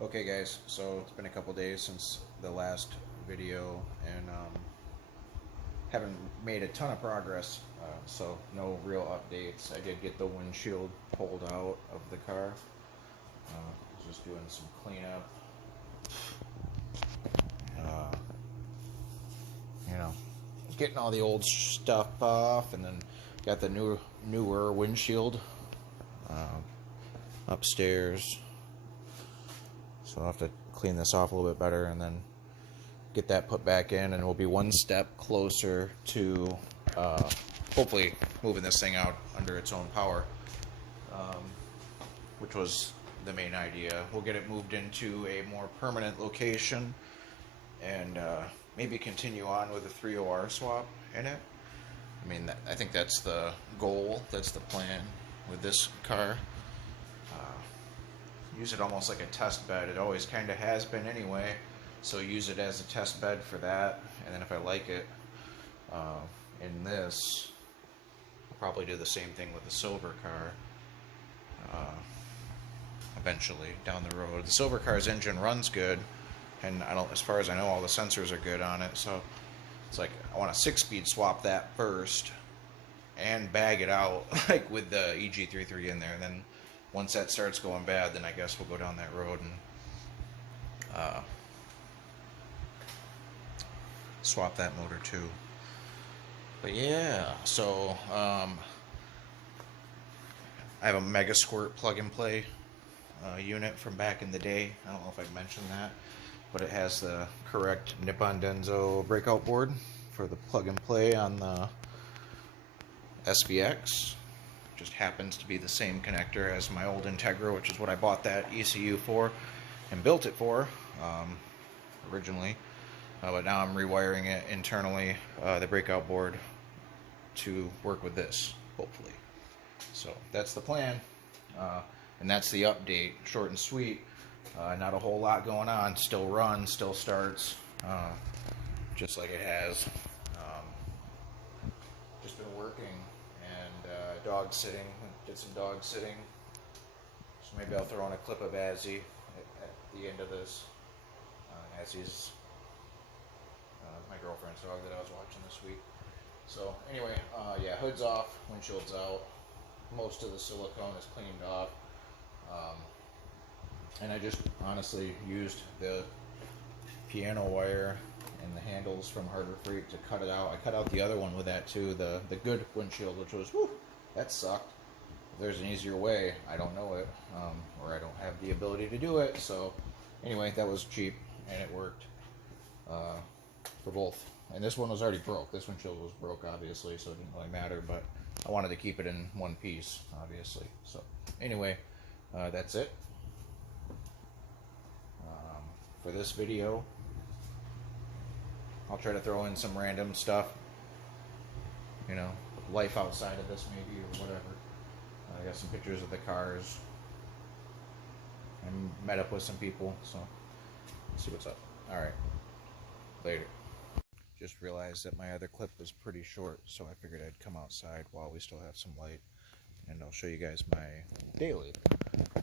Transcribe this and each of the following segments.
Okay guys, so it's been a couple days since the last video and haven't made a ton of progress, so no real updates. I did get the windshield pulled out of the car. Just doing some cleanup. Uh, you know, getting all the old stuff off, and then got the newer windshield uh, upstairs. So I'll have to clean this off a little bit better and then get that put back in, and we'll be one step closer to hopefully moving this thing out under its own power, which was the main idea. We'll get it moved into a more permanent location and maybe continue on with a 3OR swap in it. I mean, I think that's the goal, that's the plan with this car. Use it almost like a test bed. It always kind of has been anyway, so use it as a test bed for that, and then if I like it in this, I'll probably do the same thing with the silver car eventually down the road. The silver car's engine runs good, and as far as I know, all the sensors are good on it, so it's like I want a 6-speed swap that first and bag it out like with the EG33 in there, and then once that starts going bad, then I guess we'll go down that road and swap that motor too. But yeah, so I have a Mega Squirt plug-and-play unit from back in the day. I don't know if I mentioned that, but it has the correct Nippon Denso breakout board for the plug-and-play on the SVX. Just happens to be the same connector as my old Integra, which is what I bought that ECU for and built it for originally, but now I'm rewiring it internally, the breakout board, to work with this, hopefully. So that's the plan, and that's the update. Short and sweet, not a whole lot going on. Still runs, still starts, just like it has. Just been working and dog sitting. Did some dog sitting. So maybe I'll throw in a clip of Azzy at the end of this. Azzy's my girlfriend's dog that I was watching this week. So anyway, yeah, hood's off, windshield's out. Most of the silicone is cleaned off. And I just honestly used the piano wire and the handles from Harbor Freight to cut it out. I cut out the other one with that too, the good windshield, which was, whew, that sucked. If there's an easier way, I don't know it, or I don't have the ability to do it. So anyway, that was cheap and it worked for both. And this one was already broke. This windshield was broke, obviously, so it didn't really matter, but I wanted to keep it in one piece, obviously. So anyway, that's it for this video. I'll try to throw in some random stuff, you know, life outside of this maybe, or whatever. I got some pictures of the cars. I met up with some people, so let's see what's up. Alright, later. Just realized that my other clip was pretty short, so I figured I'd come outside while we still have some light, and I'll show you guys my daily.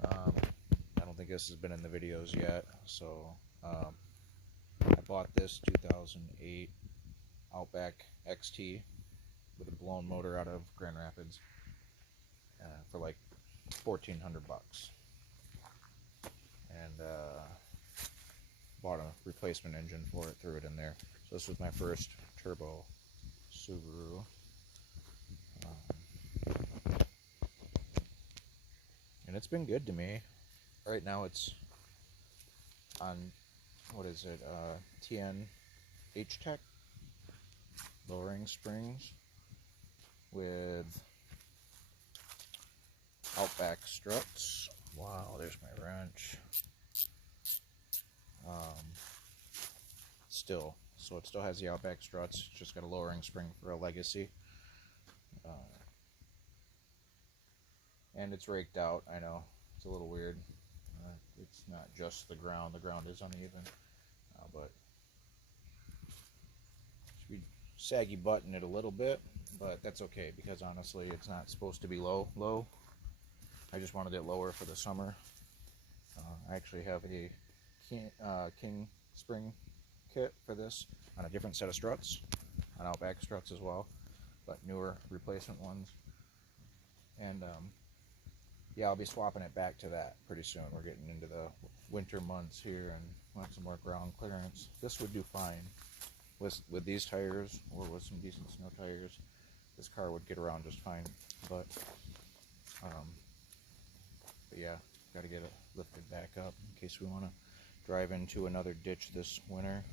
I don't think this has been in the videos yet, so I bought this 2008 Outback XT with a blown motor out of Grand Rapids for like $1,400, and bought a replacement engine for it, threw it in there. So this was my first turbo Subaru. And it's been good to me. Right now it's on, what is it, TN H-Tech lowering springs with Outback struts. Wow, there's my wrench. So it still has the Outback struts, just got a lowering spring for a Legacy. And it's raked out, I know, it's a little weird. It's not just the ground is uneven, but should be saggy button it a little bit, but that's okay, because honestly it's not supposed to be low. I just wanted it lower for the summer. I actually have a King spring kit for this on a different set of struts, on Outback struts as well, but newer replacement ones. And yeah, I'll be swapping it back to that pretty soon. We're getting into the winter months here and want some more ground clearance. This would do fine with these tires, or with some decent snow tires. This car would get around just fine, but yeah, got to get it lifted back up in case we want to drive into another ditch this winter.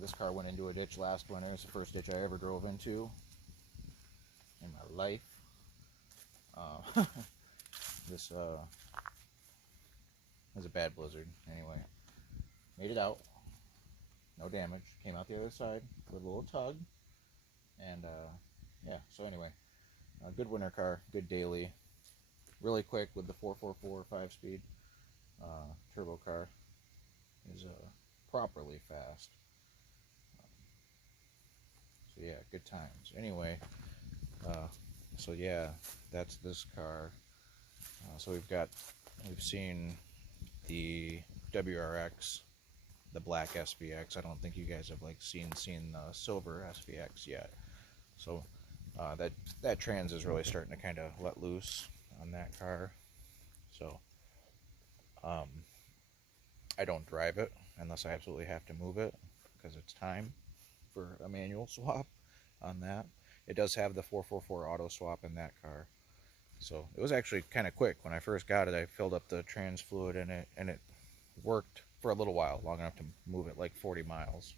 This car went into a ditch last winter. It's the first ditch I ever drove into in my life. This was a bad blizzard. Anyway, made it out. No damage. Came out the other side with a little tug. And yeah, so anyway, good winter car, good daily. Really quick with the 444 5-speed turbo car. Is properly fast. So yeah, good times. Anyway, so yeah, that's this car. So we've seen the WRX, the black SVX. I don't think you guys have like seen the silver SVX yet. So that trans is really starting to kind of let loose on that car. So I don't drive it unless I absolutely have to move it, because it's time for a manual swap on that. It does have the 444 auto swap in that car. So it was actually kind of quick. When I first got it, I filled up the trans fluid in it, and it worked for a little while, long enough to move it like 40 miles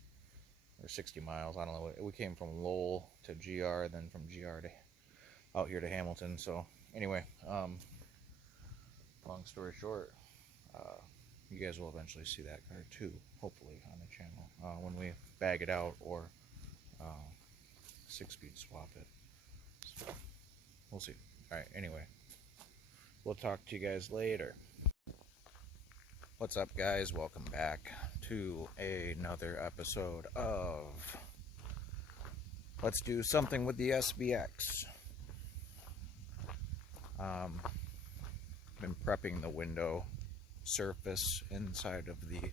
or 60 miles. I don't know. We came from Lowell to GR, then from GR to out here to Hamilton. So anyway, long story short, you guys will eventually see that car too, hopefully, on the channel when we bag it out or 6-speed swap it. So we'll see. Alright, anyway, we'll talk to you guys later. What's up, guys? Welcome back to another episode of Let's Do Something with the SVX. Been prepping the window surface inside of the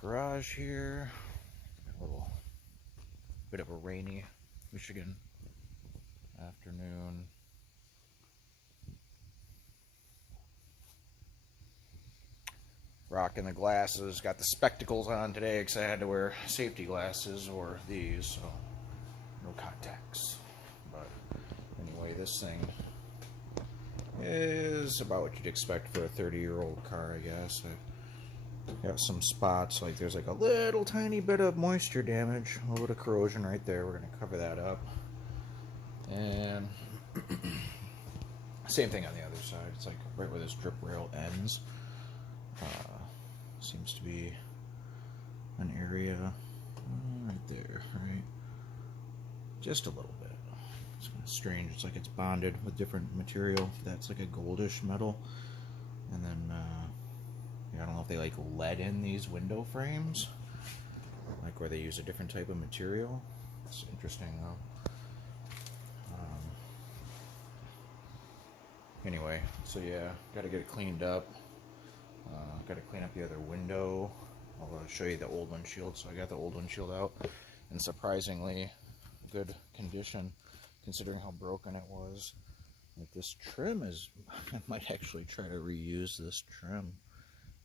garage here. A little bit of a rainy Michigan afternoon. Rocking the glasses. Got the spectacles on today because I had to wear safety glasses or these, so no contacts. But anyway, this thing is about what you'd expect for a 30-year-old car, I guess. I got some spots, like there's like a little tiny bit of moisture damage, a little bit of corrosion right there. We're going to cover that up. And same thing on the other side. It's like right where this drip rail ends. Seems to be an area right there, right? Just a little bit. It's kind of strange. It's like it's bonded with different material. That's like a goldish metal. And then, yeah, I don't know if they like lead in these window frames, like where they use a different type of material. It's interesting though. Anyway, so yeah, got to get it cleaned up. Got to clean up the other window. I'll show you the old windshield. So I got the old windshield out, in surprisingly good condition considering how broken it was. Like this trim is, I might actually try to reuse this trim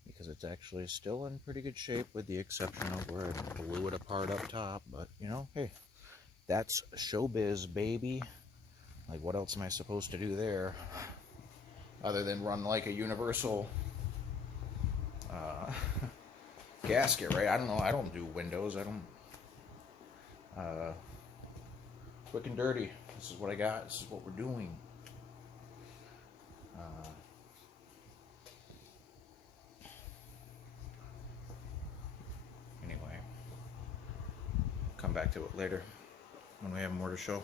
because it's actually still in pretty good shape, with the exception of where I blew it apart up top. But you know, hey, that's showbiz, baby. Like, what else am I supposed to do there other than run like a universal gasket, right? I don't know. I don't do windows. I don't. Quick and dirty. This is what I got. This is what we're doing. Anyway, come back to it later when we have more to show.